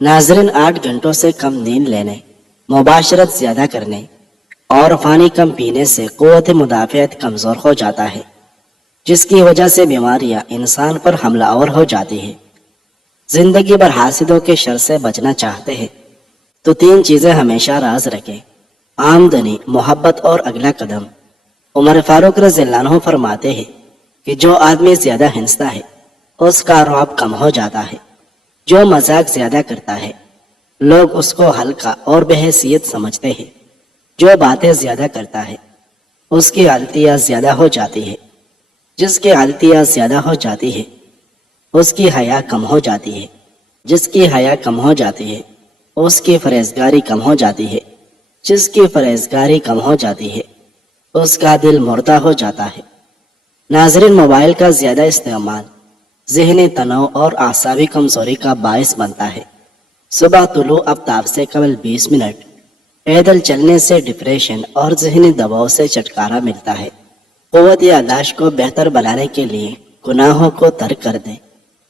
ناظرین، 8 گھنٹوں سے کم نیند لینے، مباشرت زیادہ کرنے اور پانی کم پینے سے قوت مدافعت کمزور ہو جاتا ہے، جس کی وجہ سے بیماریاں انسان پر حملہ آور ہو جاتی ہیں۔ زندگی بھر حاسدوں کے شر سے بچنا چاہتے ہیں تو 3 چیزیں ہمیشہ راز رکھیں: آمدنی، محبت اور اگلا قدم۔ عمر فاروق رضی اللہ عنہ فرماتے ہیں کہ جو آدمی زیادہ ہنستا ہے اس کا رعب کم ہو جاتا ہے، جو مذاق زیادہ کرتا ہے لوگ اس کو ہلکا اور بے حیثیت سمجھتے ہیں، جو باتیں زیادہ کرتا ہے اس کی غلطیاں زیادہ ہو جاتی ہے، جس کی غلطیاں زیادہ ہو جاتی ہے اس کی حیا کم ہو جاتی ہے، جس کی حیا کم ہو جاتی ہے اس کی پرہیزگاری کم ہو جاتی ہے، جس کی پرہیزگاری کم ہو جاتی ہے اس کا دل مردہ ہو جاتا ہے۔ ناظرین، موبائل کا زیادہ استعمال ذہنی تناؤ اور اعصابی کمزوری کا باعث بنتا ہے۔ صبح طلوع آفتاب سے قبل 20 منٹ پیدل چلنے سے ڈپریشن اور ذہنی دباؤ سے چھٹکارا ملتا ہے۔ قوت یادداشت کو بہتر بنانے کے لیے گناہوں کو ترک کر دیں۔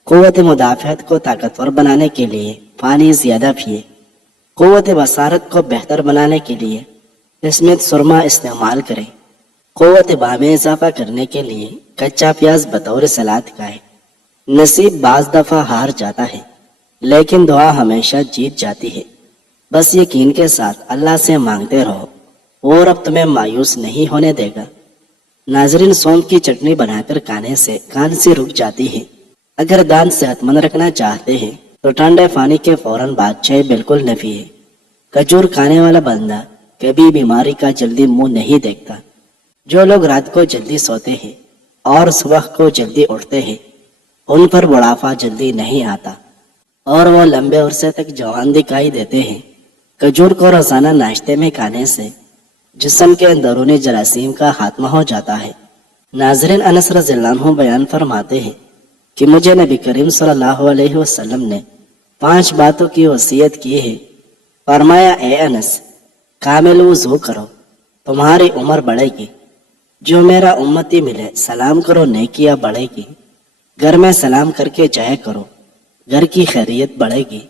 قوت مدافعت کو طاقتور بنانے کے لیے پانی زیادہ پیے۔ قوت بصارت کو بہتر بنانے کے لیے اسمت سرما استعمال کریں۔ قوت باں میں اضافہ کرنے کے لیے کچا پیاز بطور سلاد کھائیں۔ نصیب بعض دفعہ ہار جاتا ہے لیکن دعا ہمیشہ جیت جاتی ہے۔ بس یقین کے ساتھ اللہ سے مانگتے رہو، وہ رب تمہیں مایوس نہیں ہونے دے گا۔ ناظرین، سونف کی چٹنی بنا کر کھانے سے کھانسی رک جاتی ہے۔ اگر دانت صحت مند رکھنا چاہتے ہیں تو ٹھنڈے پانی کے فوراً بعد چائے بالکل نہ پیے۔ کھجور کھانے والا بندہ کبھی بیماری کا جلدی منہ نہیں دیکھتا۔ جو لوگ رات کو جلدی سوتے ہیں اور صبح کو جلدی اٹھتے ہیں ان پر بڑھاپا جلدی نہیں آتا اور وہ لمبے عرصے تک جوان دکھائی دیتے ہیں۔ کھجور کو روزانہ ناشتے میں کھانے سے جسم کے اندرونی جراثیم کا خاتمہ ہو جاتا ہے۔ ناظرین، انس رضی اللہ عنہ بیان فرماتے ہیں کہ مجھے نبی کریم صلی اللہ علیہ وسلم نے 5 باتوں کی وصیت کی ہے۔ فرمایا، اے انس، کامل وضو کرو، تمہاری عمر بڑھے گی۔ جو میرا امتی ملے سلام کرو، نیکیاں بڑھے گی۔ گھر میں سلام کر کے جایا کرو، گھر کی خیریت بڑھے گی۔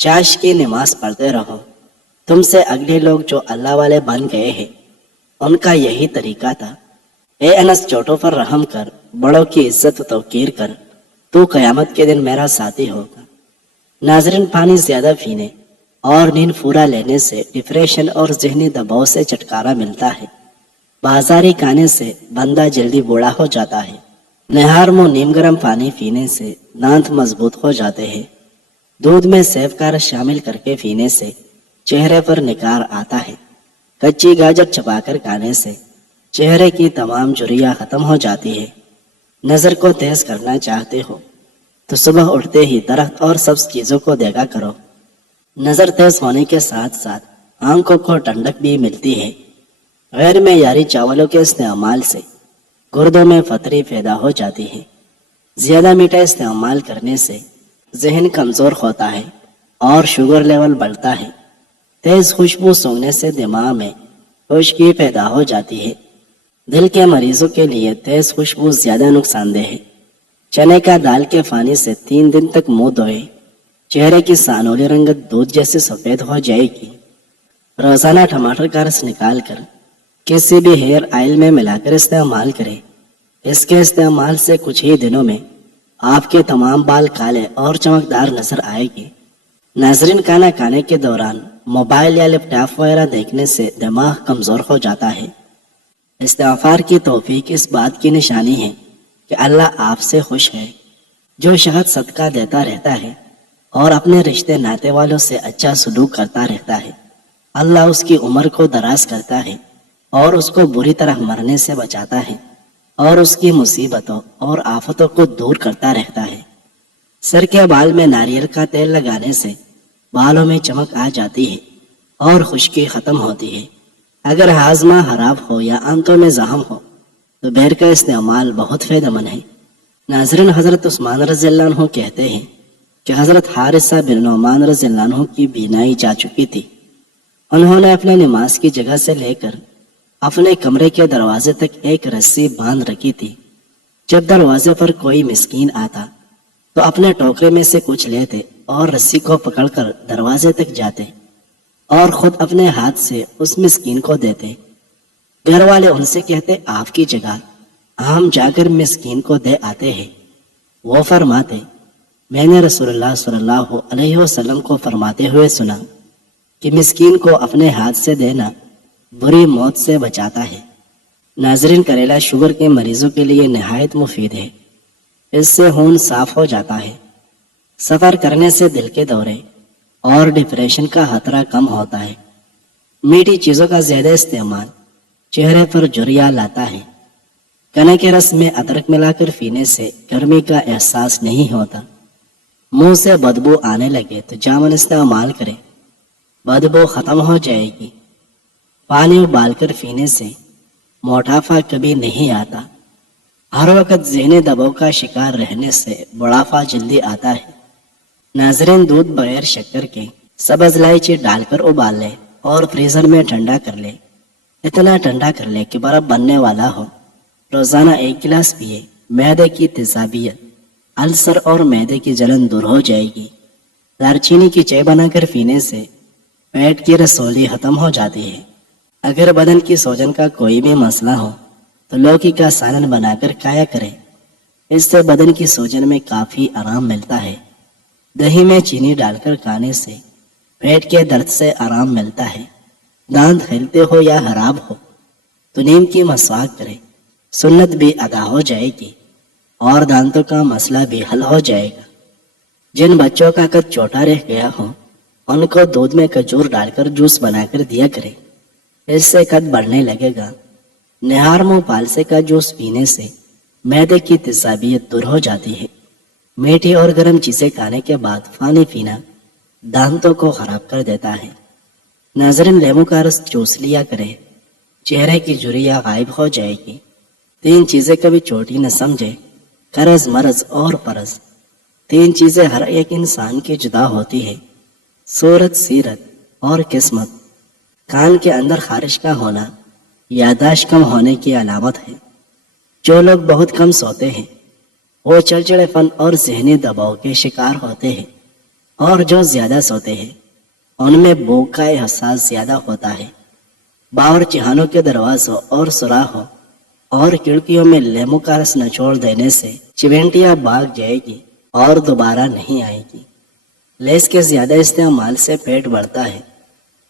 چاش کی نماز پڑھتے رہو، تم سے اگلے لوگ جو اللہ والے بن گئے ہیں ان کا یہی طریقہ تھا۔ اے انس، چھوٹوں پر رحم کر، بڑوں کی عزت و توقیر کر، تو قیامت کے دن میرا ساتھی ہوگا۔ ناظرین، پانی زیادہ پینے اور نیند پورا لینے سے ڈپریشن اور ذہنی دباؤ سے چھٹکارا ملتا ہے۔ بازاری کھانے سے بندہ جلدی بوڑھا ہو جاتا ہے۔ نہار منہ نیم گرم پانی پینے سے دانت مضبوط ہو جاتے ہیں۔ دودھ میں سیب کا رس شامل کر کے پینے سے چہرے پر نکھار آتا ہے۔ کچی گاجر چبا کر کھانے سے چہرے کی تمام جھریاں ختم ہو جاتی ہے۔ نظر کو تیز کرنا چاہتے ہو تو صبح اٹھتے ہی درخت اور سبز چیزوں کو دیکھا کرو۔ نظر تیز ہونے کے ساتھ ساتھ آنکھوں کو ٹھنڈک بھی ملتی ہے۔ غیر معیاری چاولوں کے استعمال سے گردوں میں پتھری پیدا ہو جاتی ہے۔ زیادہ میٹھا استعمال کرنے سے ذہن کمزور ہوتا ہے اور شوگر لیول بڑھتا ہے۔ تیز خوشبو سونگھنے سے دماغ میں خشکی پیدا ہو جاتی ہے۔ دل کے مریضوں کے لیے تیز خوشبو زیادہ نقصان دہ ہے۔ چنے کا دال کے پانی سے 3 دن تک منہ دھوئے، چہرے کی سانولی رنگت دودھ جیسے سفید ہو جائے گی۔ روزانہ ٹماٹر کا رس نکال کر کسی بھی ہیئر آئل میں ملا کر استعمال کریں۔ اس کے استعمال سے کچھ ہی دنوں میں آپ کے تمام بال کالے اور چمکدار نظر آئے گی۔ ناظرین، کھانا کھانے کے دوران موبائل یا لیپ ٹاپ وغیرہ دیکھنے سے دماغ کمزور ہو جاتا ہے۔ استغفار کی توفیق اس بات کی نشانی ہے کہ اللہ آپ سے خوش ہے۔ جو شخص صدقہ دیتا رہتا ہے اور اپنے رشتے ناتے والوں سے اچھا سلوک کرتا رہتا ہے، اللہ اس کی عمر کو دراز کرتا ہے اور اس کو بری طرح مرنے سے بچاتا ہے اور اس کی مصیبتوں اور آفتوں کو دور کرتا رہتا ہے۔ سر کے بال میں ناریل کا تیل لگانے سے بالوں میں چمک آ جاتی ہے اور خشکی ختم ہوتی ہے۔ اگر ہاضمہ خراب ہو یا آنتوں میں زخم ہو تو بیر کا استعمال بہت فائدہ مند ہے۔ ناظرین، حضرت عثمان رضی اللہ عنہ کہتے ہیں کہ حضرت حارثہ بن نعمان رضی اللہ عنہ کی بینائی جا چکی تھی۔ انہوں نے اپنے نماز کی جگہ سے لے کر اپنے کمرے کے دروازے تک ایک رسی باندھ رکھی تھی۔ جب دروازے پر کوئی مسکین آتا تو اپنے ٹوکرے میں سے کچھ لیتے اور رسی کو پکڑ کر دروازے تک جاتے اور خود اپنے ہاتھ سے اس مسکین کو دیتے۔ گھر والے ان سے کہتے آپ کی جگہ ہم جا کر مسکین کو دے آتے ہیں۔ وہ فرماتے میں نے رسول اللہ صلی اللہ علیہ وسلم کو فرماتے ہوئے سنا کہ مسکین کو اپنے ہاتھ سے دینا بری موت سے بچاتا ہے۔ ناظرین، کریلا شوگر کے مریضوں کے لیے نہایت مفید ہے۔ اس سے خون صاف ہو جاتا ہے۔ سفر کرنے سے دل کے دورے اور ڈپریشن کا خطرہ کم ہوتا ہے۔ میٹھی چیزوں کا زیادہ استعمال چہرے پر جھریاں لاتا ہے۔ گنے کے رس میں ادرک ملا کر پینے سے گرمی کا احساس نہیں ہوتا۔ منہ سے بدبو آنے لگے تو جامن استعمال کریں، بدبو ختم ہو جائے گی۔ پانی ابال کر پینے سے موٹاپا کبھی نہیں آتا۔ ہر وقت ذہنی دباؤ کا شکار رہنے سے بڑھاپا جلدی آتا ہے۔ ناظرین، دودھ بغیر شکر کے سبز الائچی ڈال کر ابال لے اور فریزر میں ٹھنڈا کر لے۔ اتنا ٹھنڈا کر لے کہ برف بننے والا ہو۔ روزانہ 1 گلاس پیے۔ معدے کی تیزابیت، السر اور معدے کی جلن دور ہو جائے گی۔ دار چینی کی چائے بنا کر پینے سے پیٹ کی رسولی ختم ہو جاتی ہے۔ اگر بدن کی سوجن کا کوئی بھی مسئلہ ہو تو لوکی کا سالن بنا کر کھایا کرے۔ اس سے بدن کی سوجن میں کافی آرام ملتا ہے۔ دہی میں چینی ڈال کر کھانے سے پیٹ کے درد سے آرام ملتا ہے۔ دانت ہلتے ہو یا خراب ہو تو نیم کی مسواک کرے، سنت بھی ادا ہو جائے گی اور دانتوں کا مسئلہ بھی حل ہو جائے گا۔ جن بچوں کا قد چھوٹا رہ گیا ہو ان کو دودھ میں کھجور ڈال کر جوس بنا کر دیا کرے، اس سے قد بڑھنے لگے گا۔ نہار منہ پالسے کا جوس پینے سے معدے کی تیزابیت دور ہو جاتی ہے۔ میٹھی اور گرم چیزیں کھانے کے بعد پانی پینا دانتوں کو خراب کر دیتا ہے۔ ناظرین، لیمو کا رس چوس لیا کرے، چہرے کی جھریاں غائب ہو جائے گی۔ 3 چیزیں کبھی چھوٹی نہ سمجھے، قرض، مرض اور فرض۔ 3 چیزیں ہر ایک انسان کی جدا ہوتی ہے، صورت، سیرت اور قسمت۔ کان کے اندر خارش کا ہونا یاداشت کم ہونے کی علامت ہے۔ جو لوگ بہت کم سوتے ہیں وہ چڑچڑے پن اور ذہنی دباؤ کے شکار ہوتے ہیں، اور جو زیادہ سوتے ہیں ان میں بھوک کا احساس زیادہ ہوتا ہے۔ باورچخانوں کے دروازوں اور سوراخوں اور کھڑکیوں میں لیمو کا رس نچوڑ دینے سے چیونٹیاں بھاگ جائے گی اور دوبارہ نہیں آئے گی۔ لیس کے زیادہ استعمال سے پیٹ بڑھتا ہے۔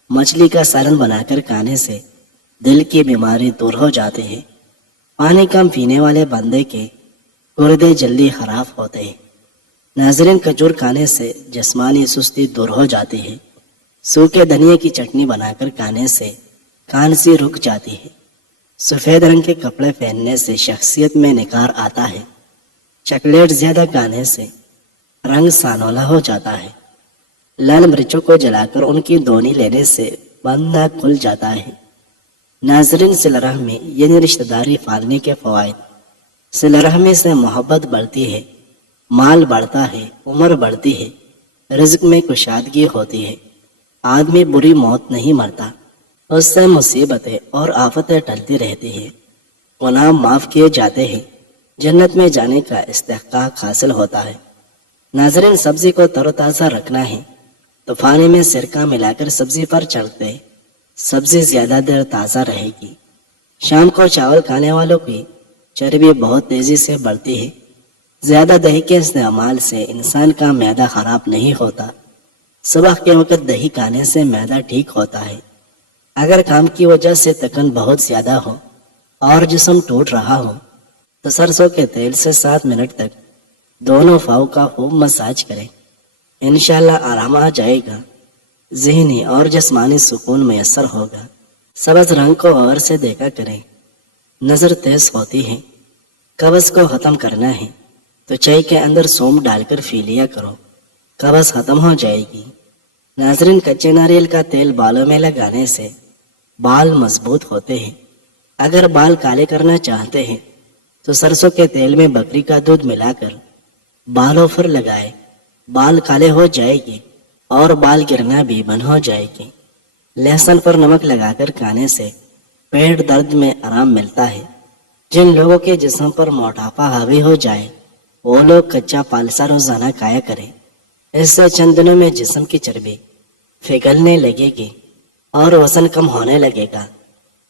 مچھلی کا سالن بنا کر کھانے سے دل کی بیماری دور ہو جاتی ہے۔ پانی کم پینے والے بندے کے گردے جلدی خراب ہوتے ہیں۔ ناظرین، کھجور کھانے سے جسمانی سستی دور ہو جاتی ہے۔ سوکھے دھنیا کی چٹنی بنا کر کھانے سے کھانسی رک جاتی ہے۔ سفید رنگ کے کپڑے پہننے سے شخصیت میں نکھار آتا ہے۔ چاکلیٹ زیادہ کھانے سے رنگ سانولا ہو جاتا ہے۔ لال مرچوں کو جلا کر ان کی دونی لینے سے بند ناک کھل جاتا ہے۔ ناظرین، صلہ رحمی یعنی رشتہ داری پالنے کے فوائد۔ صلہ رحمی سے محبت بڑھتی ہے، مال بڑھتا ہے، عمر بڑھتی ہے، رزق میں کشادگی ہوتی ہے، آدمی بری موت نہیں مرتا، اس سے مصیبتیں اور آفتیں ٹلتی رہتی ہیں، گناہ معاف کیے جاتے ہیں، جنت میں جانے کا استحقاق حاصل ہوتا ہے۔ ناظرین، سبزی کو تر و تازہ رکھنا ہے تو پانی میں سرکہ ملا کر سبزی پر چھڑکتے، سبزی زیادہ دیر تازہ رہے گی۔ شام کو چاول کھانے والوں کی چربی بہت تیزی سے بڑھتی ہے۔ زیادہ دہی کے استعمال سے انسان کا معدہ خراب نہیں ہوتا۔ صبح کے وقت دہی کھانے سے معدہ ٹھیک ہوتا ہے۔ اگر کام کی وجہ سے تکن بہت زیادہ ہو اور جسم ٹوٹ رہا ہو تو سرسوں کے تیل سے 7 منٹ تک دونوں پاؤں کا خوب مساج کریں، انشاءاللہ آرام آ جائے گا، ذہنی اور جسمانی سکون میسر ہوگا۔ سبز رنگ کو غور سے دیکھا کریں، نظر تیز ہوتی ہے۔ قبض کو ختم کرنا ہے تو چائے کے اندر سونف ڈال کر پی لیا کرو، قبض ختم ہو جائے گی۔ ناظرین، کچے ناریل کا تیل بالوں میں لگانے سے بال مضبوط ہوتے ہیں۔ اگر بال کالے کرنا چاہتے ہیں تو سرسوں کے تیل میں بکری کا دودھ ملا کر بالوں پر لگائے، بال کالے ہو جائے گی اور بال گرنا بھی بند ہو جائے گی۔ لہسن پر نمک لگا کر کھانے سے پیٹ درد میں آرام ملتا ہے۔ جن لوگوں کے جسم پر موٹاپا حاوی ہو جائے وہ لوگ کچا پالسا روزانہ کھایا کریں، اس سے چند دنوں میں جسم کی چربی پگھلنے لگے گی اور وزن کم ہونے لگے گا۔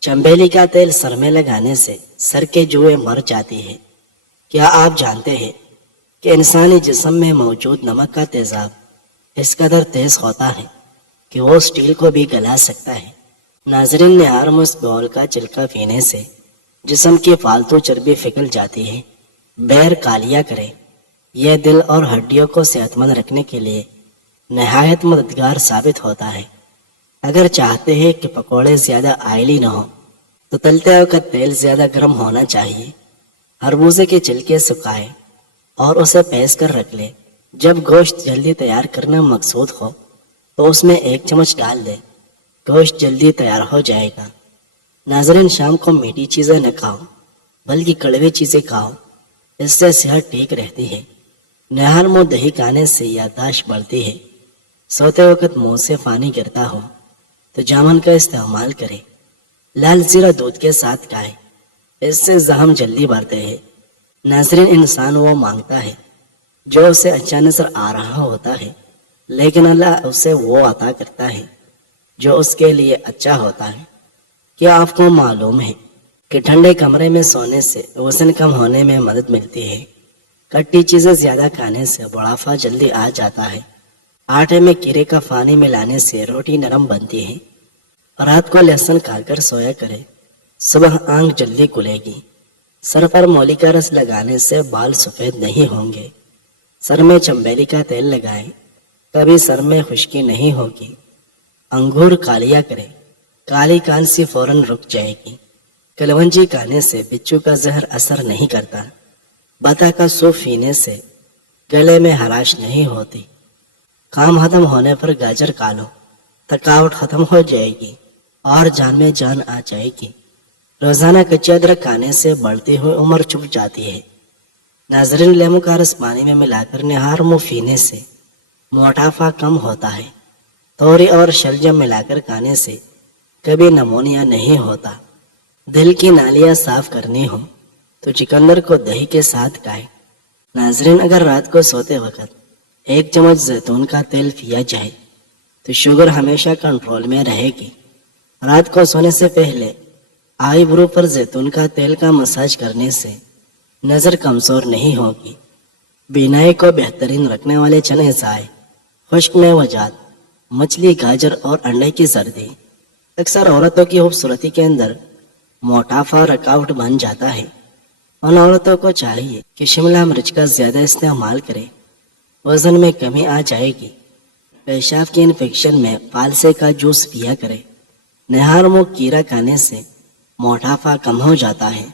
چنبیلی کا تیل سر میں لگانے سے سر کے جوئیں مر جاتی ہے۔ کیا آپ جانتے ہیں کہ انسانی جسم میں موجود نمک کا تیزاب اس قدر تیز ہوتا ہے کہ وہ سٹیل کو بھی گلا سکتا ہے۔ ناظرین، نہار میں اس بول کا چلکا پینے سے جسم کی فالتو چربی پگھل جاتی ہے۔ بیر کالیا کرے، یہ دل اور ہڈیوں کو صحت مند رکھنے کے لیے نہایت مددگار ثابت ہوتا ہے۔ اگر چاہتے ہیں کہ پکوڑے زیادہ آئلی نہ ہو تو تلتے وقت تیل زیادہ گرم ہونا چاہیے۔ خربوزے کے چھلکے سکھائے اور اسے پیس کر رکھ لے۔ جب گوشت جلدی تیار کرنا مقصود ہو تو اس میں 1 چمچ ڈال دے، گوشت جلدی تیار ہو جائے گا۔ ناظرین، شام کو میٹھی چیزیں نہ کھاؤ بلکہ کڑوی چیزیں کھاؤ، اس سے صحت ٹھیک رہتی ہے۔ نہار منہ دہی کھانے سے یادداشت بڑھتی ہے۔ سوتے وقت منہ سے پانی گرتا ہو تو جامن کا استعمال کرے۔ لال زیرہ دودھ کے ساتھ کھائے، اس سے زخم جلدی بڑھتے ہیں۔ ناظرین، انسان وہ مانگتا ہے جو اسے اچھا نظر آ رہا ہوتا ہے، لیکن اللہ اسے وہ عطا کرتا ہے جو اس کے لیے اچھا ہوتا ہے۔ کیا آپ کو معلوم ہے کہ ٹھنڈے کمرے میں سونے سے وزن کم ہونے میں مدد ملتی ہے؟ کھٹی چیزیں زیادہ کھانے سے بڑھاپا جلدی آ جاتا ہے۔ آٹے میں کیرے کا پانی ملانے سے روٹی نرم بنتی ہے۔ رات کو لہسن کھا کر سویا کرے، صبح آنکھ جلدی کھلے گی۔ سر پر مولی کا رس لگانے سے بال سفید نہیں ہوں گے۔ سر میں چنبیلی کا تیل لگائیں، کبھی سر میں خشکی نہیں ہوگی۔ انگور کالیا کرے، کالی کانسی فوراً رک جائے گی۔ کلونجی کھانے سے بچھو کا زہر اثر نہیں کرتا۔ بتا کا سوپ پینے سے گلے میں خراش نہیں ہوتی۔ کام ختم ہونے پر گاجر کھا لو، تھکاوٹ ختم ہو جائے گی اور جان میں جان آ جائے گی۔ روزانہ کچا ادرک کھانے سے بڑھتی ہوئی عمر چھپ جاتی ہے۔ ناظرین، لیمو کا رس پانی میں ملا کر نہار منہ پینے سے موٹاپا کم ہوتا ہے۔ توری اور شلجم ملا کر کھانے سے کبھی نمونیا نہیں ہوتا۔ دل کی نالیاں صاف کرنی ہو تو چکندر کو دہی کے ساتھ کھائیں۔ ناظرین، اگر رات کو سوتے وقت 1 چمچ زیتون کا تیل پیا جائے تو شوگر ہمیشہ کنٹرول میں رہے گی۔ رات کو سونے سے پہلے آئی برو پر زیتون کا تیل کا مساج کرنے سے نظر کمزور نہیں ہوگی۔ بینائی کو بہترین رکھنے والے چنے سائے، خشک میوجات، مچھلی، گاجر اور انڈے کی زردی۔ اکثر عورتوں کی خوبصورتی کے اندر موٹاپا رکاوٹ بن جاتا ہے۔ ان عورتوں کو چاہیے کہ شملہ مرچ کا زیادہ استعمال کرے، وزن میں کمی آ جائے گی۔ پیشاب کی انفیکشن میں فالسے کا جوس پیا کرے۔ نہار منہ کیرا کھانے سے موٹاپا کم ہو جاتا ہے۔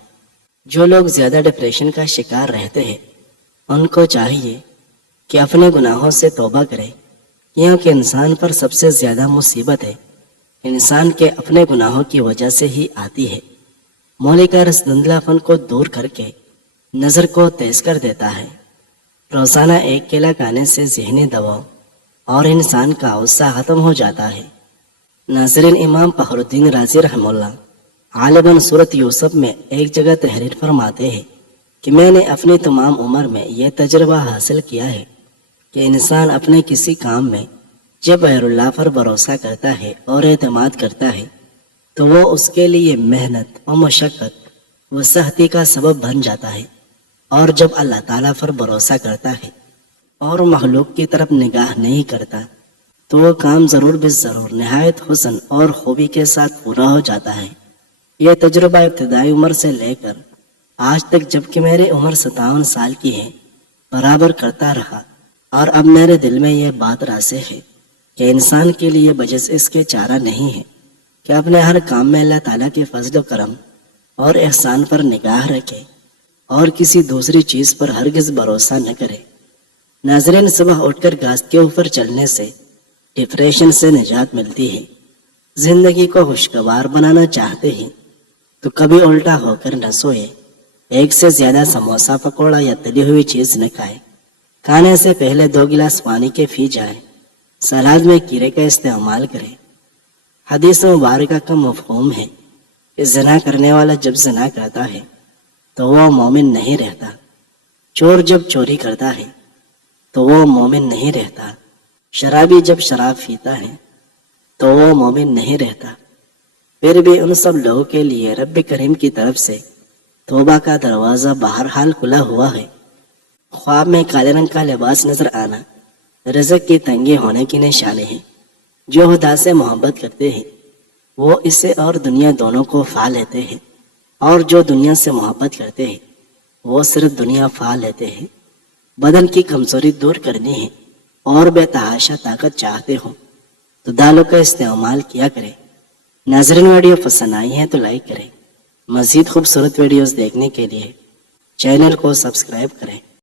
جو لوگ زیادہ ڈپریشن کا شکار رہتے ہیں ان کو چاہیے کہ اپنے گناہوں سے توبہ کرے، کیونکہ انسان پر سب سے زیادہ مصیبت ہے انسان کے اپنے گناہوں کی وجہ سے ہی آتی ہے۔ مولی کا رس دھندلا پن کو دور کر کے نظر کو تیز کر دیتا ہے۔ روزانہ 1 کیلا کھانے سے ذہنی دباؤ اور انسان کا غصہ ختم ہو جاتا ہے۔ ناظرین، امام فخر الدین رازی رحمہ اللہ غالباً سورۃ یوسف میں ایک جگہ تحریر فرماتے ہیں کہ میں نے اپنی تمام عمر میں یہ تجربہ حاصل کیا ہے کہ انسان اپنے کسی کام میں جب غیر اللہ پر بھروسہ کرتا ہے اور اعتماد کرتا ہے تو وہ اس کے لیے محنت و مشقت و سختی کا سبب بن جاتا ہے، اور جب اللہ تعالیٰ پر بھروسہ کرتا ہے اور مخلوق کی طرف نگاہ نہیں کرتا تو وہ کام ضرور بے ضرور نہایت حسن اور خوبی کے ساتھ پورا ہو جاتا ہے۔ یہ تجربہ ابتدائی عمر سے لے کر آج تک، جبکہ میری عمر 57 سال کی ہے، برابر کرتا رہا، اور اب میرے دل میں یہ بات راسخ ہے کہ انسان کے لیے بجز اس کے چارہ نہیں ہے کہ اپنے ہر کام میں اللہ تعالیٰ کے فضل و کرم اور احسان پر نگاہ رکھے اور کسی دوسری چیز پر ہرگز بھروسہ نہ کرے۔ ناظرین، صبح اٹھ کر گھاس کے اوپر چلنے سے ڈپریشن سے نجات ملتی ہے۔ زندگی کو خوشگوار بنانا چاہتے ہیں تو کبھی الٹا ہو کر نہ سوئے۔ 1 سے زیادہ سموسہ، پکوڑا یا تلی ہوئی چیز نہ کھائے۔ کھانے سے پہلے 2 گلاس پانی کے پی جائیں۔ سلاد میں کیرے کا استعمال کریں۔ حدیث مبارکہ کا مفہوم ہے کہ زنا کرنے والا جب زنا کرتا ہے تو وہ مومن نہیں رہتا۔ چور جب چوری کرتا ہے تو وہ مومن نہیں رہتا، شرابی جب شراب پیتا ہے تو وہ مومن نہیں رہتا۔ پھر بھی ان سب لوگوں کے لیے رب کریم کی طرف سے توبہ کا دروازہ بہرحال کھلا ہوا ہے۔ خواب میں کالے رنگ کا لباس نظر آنا رزق کی تنگی ہونے کی نشانی ہے۔ جو خدا سے محبت کرتے ہیں وہ اسے اور دنیا دونوں کو پا لیتے ہیں، اور جو دنیا سے محبت کرتے ہیں وہ صرف دنیا پا لیتے ہیں۔ بدن کی کمزوری دور کرنی ہے اور بے تحاشا طاقت چاہتے ہو تو دالوں کا استعمال کیا کریں۔ ناظرین ویڈیو پسند آئی ہے تو لائک کریں۔ مزید خوبصورت ویڈیوز دیکھنے کے لیے چینل کو سبسکرائب کریں۔